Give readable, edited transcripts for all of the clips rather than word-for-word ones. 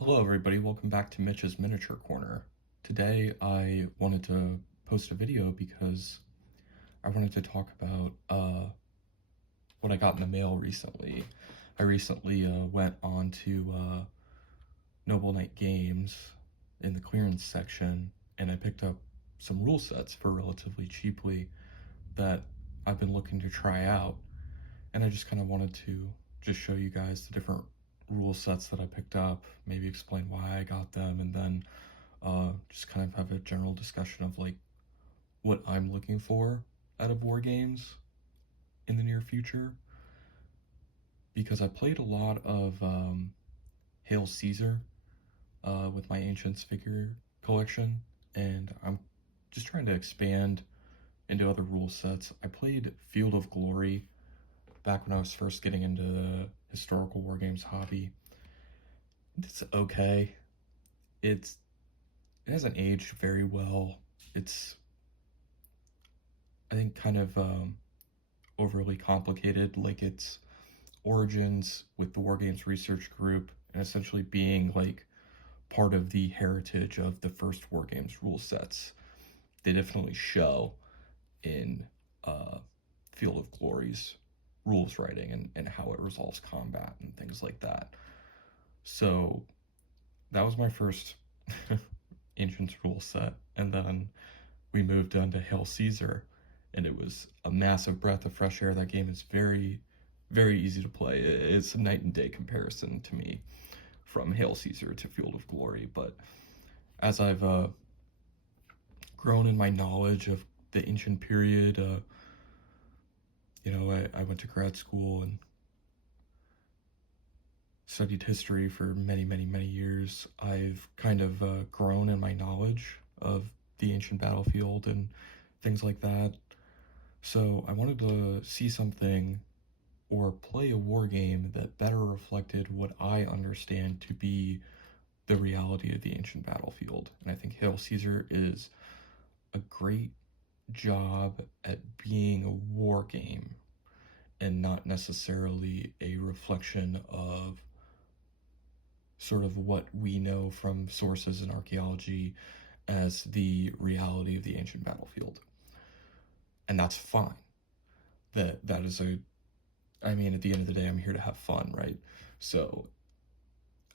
Hello everybody, welcome back to Mitch's Miniature Corner. Today I wanted to post a video because I wanted to talk about what I got in the mail recently. I recently went on to Noble Knight Games in the clearance section and I picked up some rule sets for relatively cheaply that I've been looking to try out, and I just kind of wanted to just show you guys the different rule sets that I picked up, maybe explain why I got them, and then just kind of have a general discussion of like what I'm looking for out of war games in the near future. Because I played a lot of Hail Caesar with my Ancients figure collection, and I'm just trying to expand into other rule sets. I played Field of Glory back when I was first getting into the historical war games hobby. It's okay. It hasn't aged very well. It's, I think, kind of overly complicated, like its origins with the War Games Research Group and essentially being like part of the heritage of the first War Games rule sets. They definitely show in Field of Glory's rules writing and how it resolves combat and things like that. So that was my first Ancients rule set, and then we moved on to Hail Caesar, and it was a massive breath of fresh air. That game is very, very easy to play. It's a night and day comparison to me from Hail Caesar to Field of Glory, but as I've grown in my knowledge of the ancient period, I went to grad school and studied history for many, many, many years. I've kind of grown in my knowledge of the ancient battlefield and things like that. So I wanted to see something or play a war game that better reflected what I understand to be the reality of the ancient battlefield. And I think Hail Caesar is a great job at being a war game and not necessarily a reflection of sort of what we know from sources in archaeology as the reality of the ancient battlefield. And that's fine. That is I mean, at the end of the day, I'm here to have fun, right? So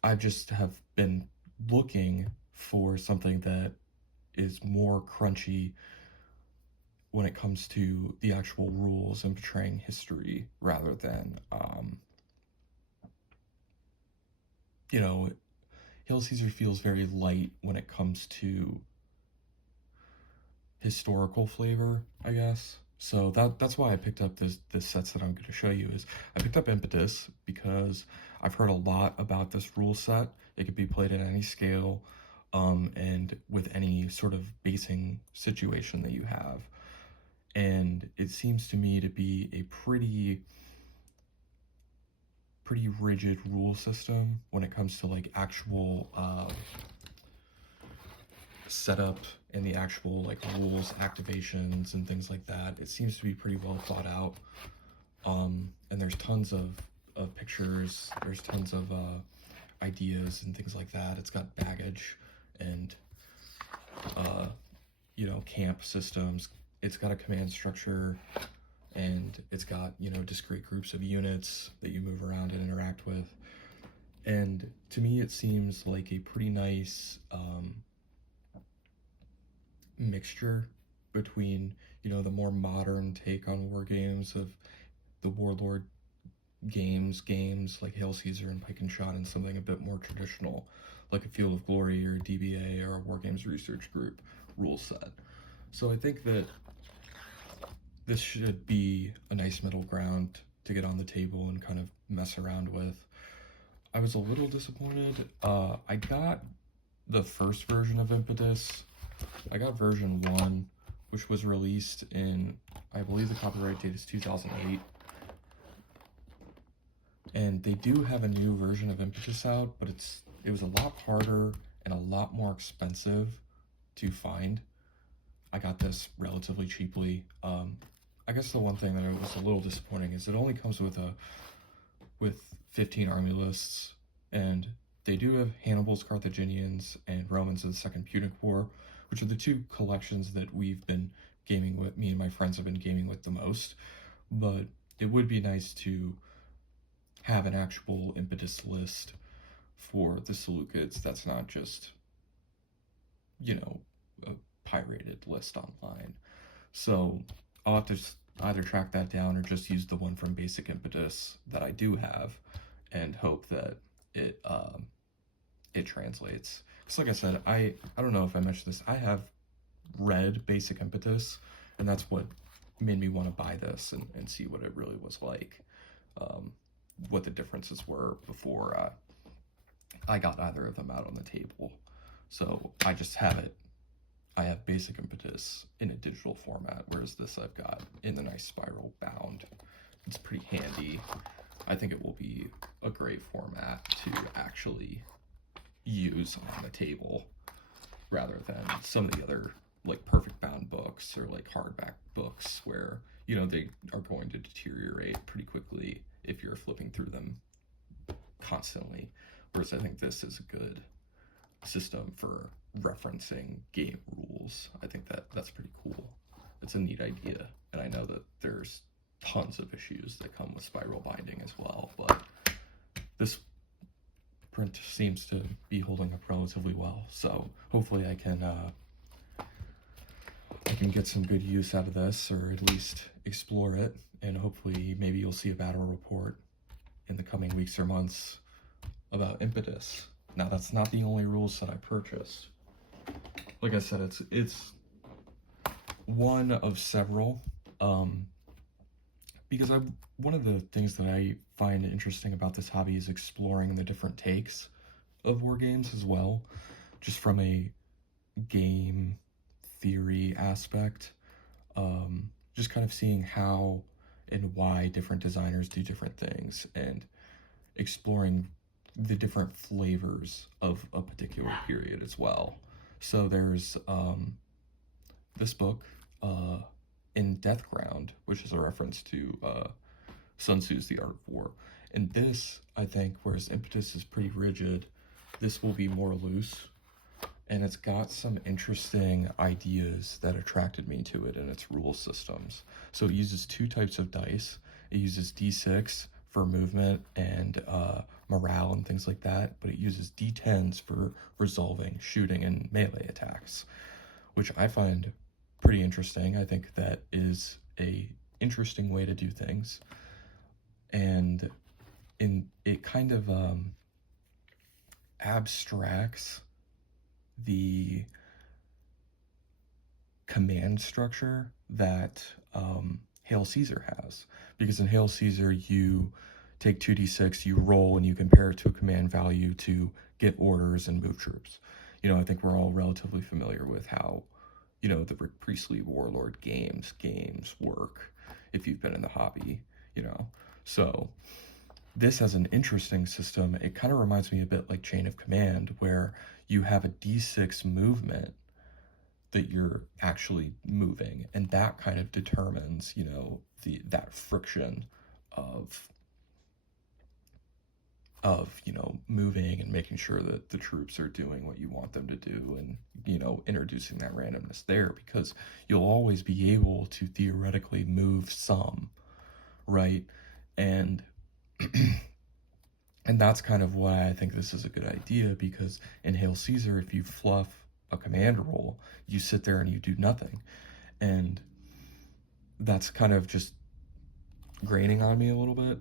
I just have been looking for something that is more crunchy when it comes to the actual rules and portraying history rather than, Hail Caesar feels very light when it comes to historical flavor, I guess. So that's why I picked up this sets that I'm going to show you. Is I picked up Impetus because I've heard a lot about this rule set. It could be played at any scale, and with any sort of basing situation that you have. And it seems to me to be a pretty rigid rule system when it comes to like actual setup and the actual like rules, activations, and things like that. It seems to be pretty well thought out. And there's tons of pictures, there's tons of ideas and things like that. It's got baggage and camp systems. It's got a command structure, and it's got discrete groups of units that you move around and interact with. And to me it seems like a pretty nice mixture between the more modern take on war games of the warlord games like Hail Caesar and Pike and Shot, and something a bit more traditional like a Field of Glory or a DBA or a War Games Research Group rule set. So I think that this should be a nice middle ground to get on the table and kind of mess around with. I was a little disappointed. I got the first version of Impetus. I got version 1, which was released in, I believe the copyright date is 2008. And they do have a new version of Impetus out, but it was a lot harder and a lot more expensive to find. I got this relatively cheaply. I guess the one thing that was a little disappointing is it only comes with 15 army lists, and they do have Hannibal's Carthaginians and Romans of the Second Punic War, which are the two collections that we've been gaming with, me and my friends have been gaming with the most, but it would be nice to have an actual Impetus list for the Seleucids that's not just, you know, a pirated list online. So I'll have to either track that down or just use the one from Basic Impetus that I do have and hope that it translates. Because like I said, I don't know if I mentioned this, I have read Basic Impetus, and that's what made me want to buy this and see what it really was like, what the differences were before I got either of them out on the table. So I just have it. I have Basic Impetus in a digital format, whereas this I've got in the nice spiral bound. It's pretty handy. I think it will be a great format to actually use on the table rather than some of the other like perfect bound books or like hardback books where, you know, they are going to deteriorate pretty quickly if you're flipping through them constantly. Whereas I think this is a good system for referencing game rules. I think that's pretty cool. It's a neat idea, and I know that there's tons of issues that come with spiral binding as well, but this print seems to be holding up relatively well, so hopefully I can get some good use out of this, or at least explore it, and hopefully maybe you'll see a battle report in the coming weeks or months about Impetus. Now, that's not the only rules that I purchased. Like I said, it's one of several, because one of the things that I find interesting about this hobby is exploring the different takes of war games as well, just from a game theory aspect, just kind of seeing how and why different designers do different things, and exploring the different flavors of a particular period as well. So there's this book, in Death Ground, which is a reference to Sun Tzu's The Art of War. And this, I think, whereas Impetus is pretty rigid, this will be more loose, and it's got some interesting ideas that attracted me to it in its rule systems. So it uses two types of dice. It uses D6 for movement and morale and things like that, but it uses D10s for resolving, shooting, and melee attacks, which I find pretty interesting. I think that is a interesting way to do things, and it kind of abstracts the command structure that Hail Caesar has, because in Hail Caesar you take 2d6, you roll, and you compare it to a command value to get orders and move troops. You know, I think we're all relatively familiar with how, you know, the Rick Priestley Warlord games work, if you've been in the hobby, you know. So this has an interesting system. It kind of reminds me a bit like Chain of Command, where you have a d6 movement that you're actually moving, and that kind of determines, you know, that friction of you know, moving and making sure that the troops are doing what you want them to do, and, you know, introducing that randomness there, because you'll always be able to theoretically move some, right? And and that's kind of why I think this is a good idea, because in Hail Caesar, if you fluff a command roll, you sit there and you do nothing, and that's kind of just graining on me a little bit.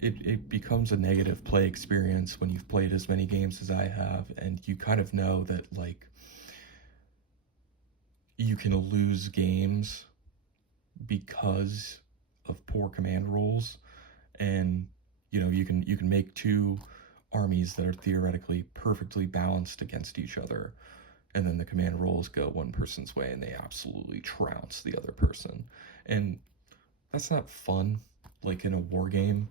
It becomes a negative play experience when you've played as many games as I have, and you kind of know that, like, you can lose games because of poor command rolls, and, you know, you can make two armies that are theoretically perfectly balanced against each other, and then the command rolls go one person's way and they absolutely trounce the other person, and that's not fun. Like in a war game,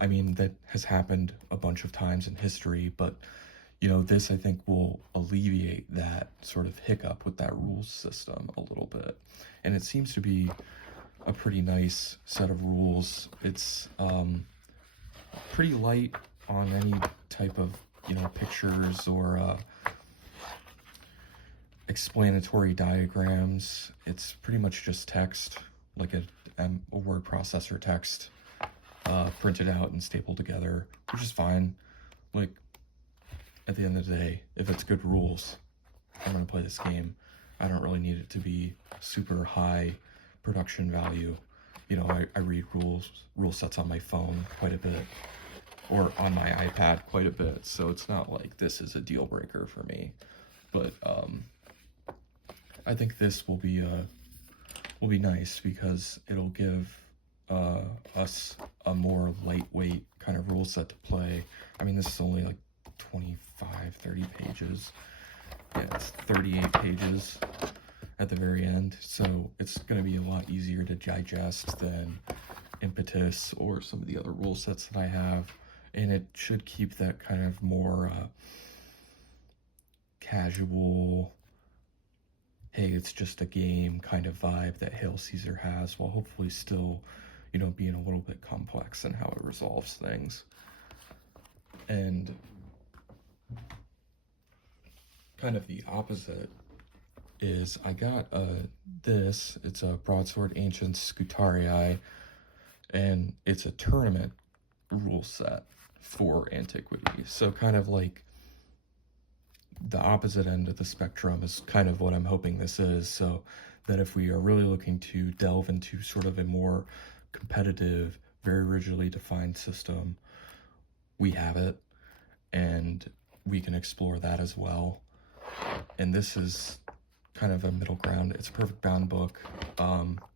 I mean, that has happened a bunch of times in history, but, you know, this, I think, will alleviate that sort of hiccup with that rules system a little bit. And it seems to be a pretty nice set of rules. It's pretty light on any type of pictures or explanatory diagrams. It's pretty much just text, like a word processor text, printed out and stapled together, which is fine. Like, at the end of the day, if it's good rules, I'm gonna play this game. I don't really need it to be super high production value. I read rule sets on my phone quite a bit, or on my iPad quite a bit, so it's not like this is a deal breaker for me. But I think this will be nice because it'll give us a more lightweight kind of rule set to play. I mean, this is only like 25-30 pages. Yeah, it's 38 pages at the very end, so it's going to be a lot easier to digest than Impetvs or some of the other rule sets that I have, and it should keep that kind of more casual, hey, it's just a game kind of vibe that Hail Caesar has, while hopefully still, being a little bit complex in how it resolves things. And kind of the opposite is I got this. It's a Broadsword Ancient Scutarii, and it's a tournament rule set for Antiquity. So kind of like the opposite end of the spectrum is kind of what I'm hoping this is, so that if we are really looking to delve into sort of a more competitive, very rigidly defined system, we have it, and we can explore that as well. And this is kind of a middle ground. It's a perfect bound book.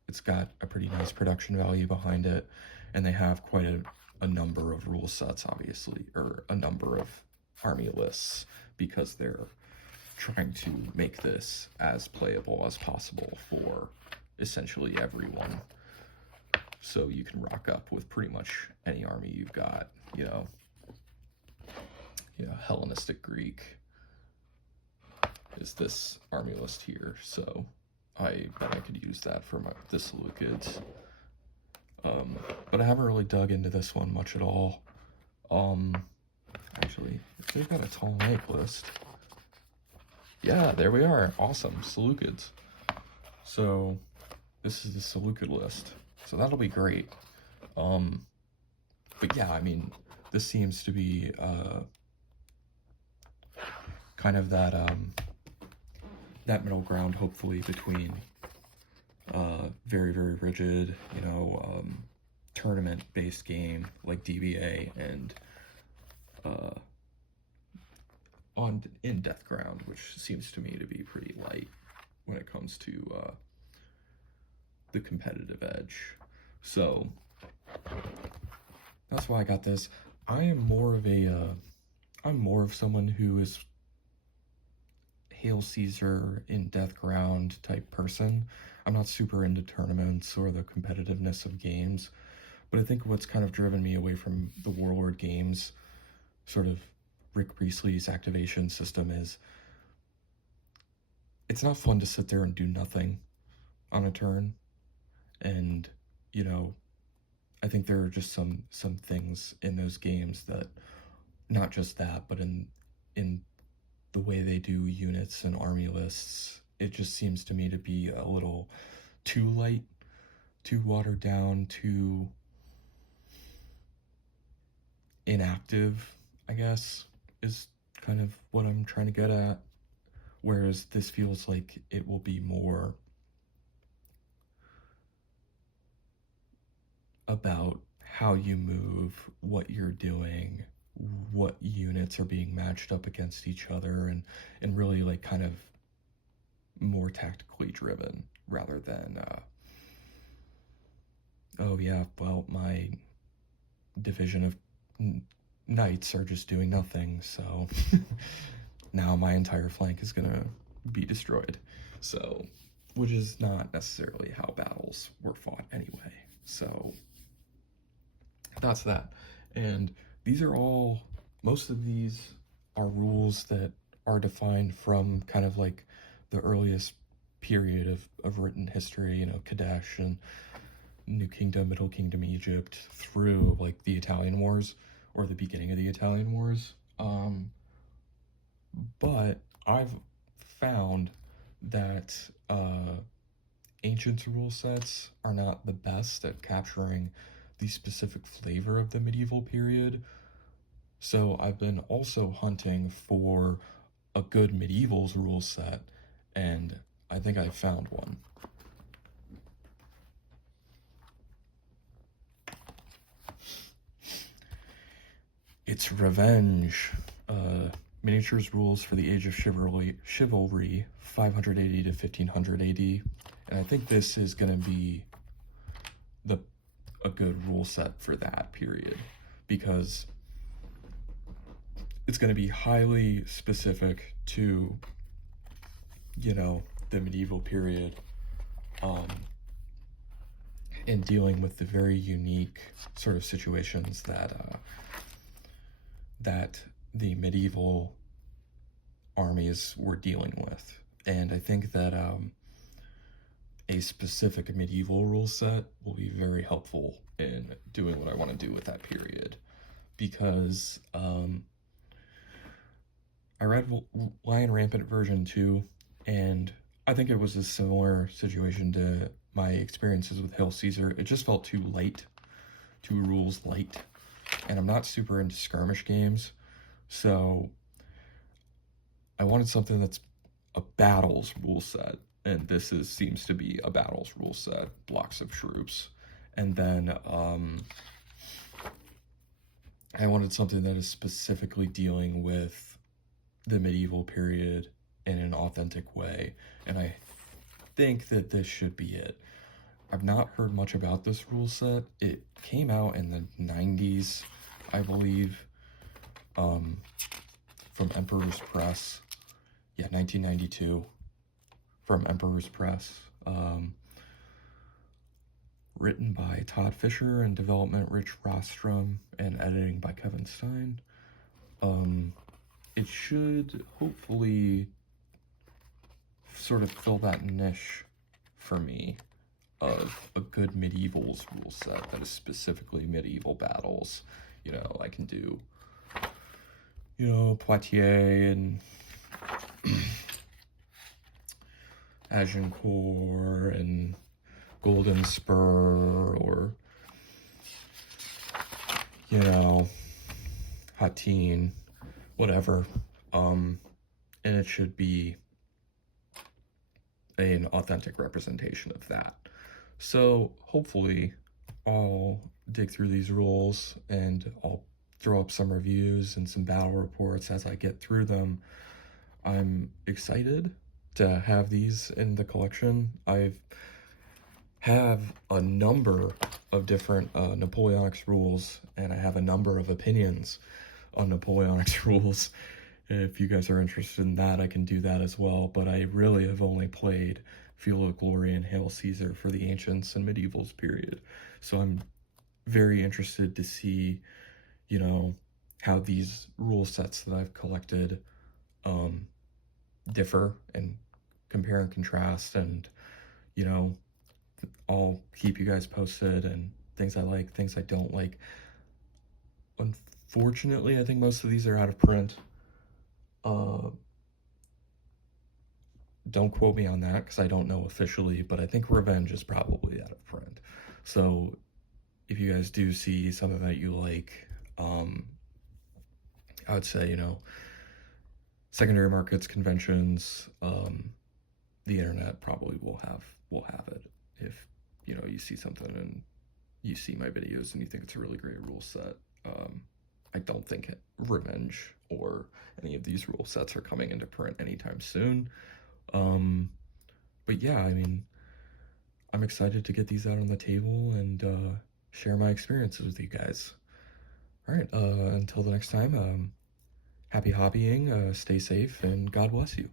It's got a pretty nice production value behind it, and they have quite a number of rule sets, obviously, or a number of army lists, because they're trying to make this as playable as possible for essentially everyone. So you can rock up with pretty much any army you've got, Hellenistic Greek is this army list here, so I bet I could use that for the Seleucids. But I haven't really dug into this one much at all. Actually, they've got a tall knight list. Yeah, there we are. Awesome, Seleucids. So this is the Seleucid list, so that'll be great. But yeah, I mean, this seems to be kind of that that middle ground, hopefully, between very, very rigid, tournament-based game like DBA and in Death Ground, which seems to me to be pretty light when it comes to the competitive edge. So that's why I got this. I am more of I'm more of someone who is Hail Caesar in Death Ground type person. I'm not super into tournaments or the competitiveness of games, but I think what's kind of driven me away from the Warlord games, sort of Rick Priestley's activation system, is it's not fun to sit there and do nothing on a turn. And I think there are just some things in those games that, not just that, but in the way they do units and army lists, it just seems to me to be a little too light, too watered down, too inactive, I guess, is kind of what I'm trying to get at. Whereas this feels like it will be more about how you move, what you're doing, what units are being matched up against each other, and really like kind of more tactically driven rather than oh yeah, well, my division of knights are just doing nothing, so now my entire flank is gonna be destroyed. So, which is not necessarily how battles were fought anyway. So that's that. And these are all, most of these are rules that are defined from kind of like the earliest period of written history, Kadesh and New Kingdom, Middle Kingdom, Egypt, through like the Italian Wars, or the beginning of the Italian Wars. But I've found that ancient rule sets are not the best at capturing the specific flavor of the medieval period. So I've been also hunting for a good medievals rule set, and I think I found one. It's Revenge. Miniatures rules for the Age of Chivalry 580 to 1500 AD. And I think this is going to be a good rule set for that period, because it's going to be highly specific to, you know, the medieval period, in dealing with the very unique sort of situations that the medieval armies were dealing with. And I think that a specific medieval rule set will be very helpful in doing what I want to do with that period, because I read Lion Rampant version 2, and I think it was a similar situation to my experiences with Hail Caesar. It just felt too light, too rules light, and I'm not super into skirmish games, so I wanted something that's a battles rule set, and this seems to be a battles rule set, blocks of troops. And then I wanted something that is specifically dealing with the medieval period in an authentic way, and I think that this should be it. I've not heard much about this rule set. It came out in the 90s, I believe, from Emperor's Press. Yeah, 1992, from Emperor's Press. Written by Todd Fisher and development Rich Rostrom, and editing by Kevin Stein. It should hopefully sort of fill that niche for me of a good medievals rule set that is specifically medieval battles. You know, I can do, you know, Poitiers and Agincourt and Golden Spur, or, you know, Hattin, whatever. And it should be an authentic representation of that. So hopefully I'll dig through these rules and I'll throw up some reviews and some battle reports as I get through them. I'm excited to have these in the collection. I have a number of different Napoleonics rules, and I have a number of opinions on Napoleonics rules. If you guys are interested in that, I can do that as well, but I really have only played Field of Glory and Hail Caesar for the Ancients and Medievals period. So I'm very interested to see, you know, how these rule sets that I've collected differ, and compare and contrast, and, you know, I'll keep you guys posted, and things I like, things I don't like. Unfortunately, I think most of these are out of print. Don't quote me on that, because I don't know officially, but I think Revenge is probably out of print. So if you guys do see something that you like, I would say, you know, secondary markets, conventions, the internet probably will have it. If, you know, you see something and you see my videos and you think it's a really great rule set, I don't think Revenge or any of these rule sets are coming into print anytime soon. But yeah, I mean, I'm excited to get these out on the table and share my experiences with you guys. All right, until the next time, happy hobbying, stay safe, and God bless you.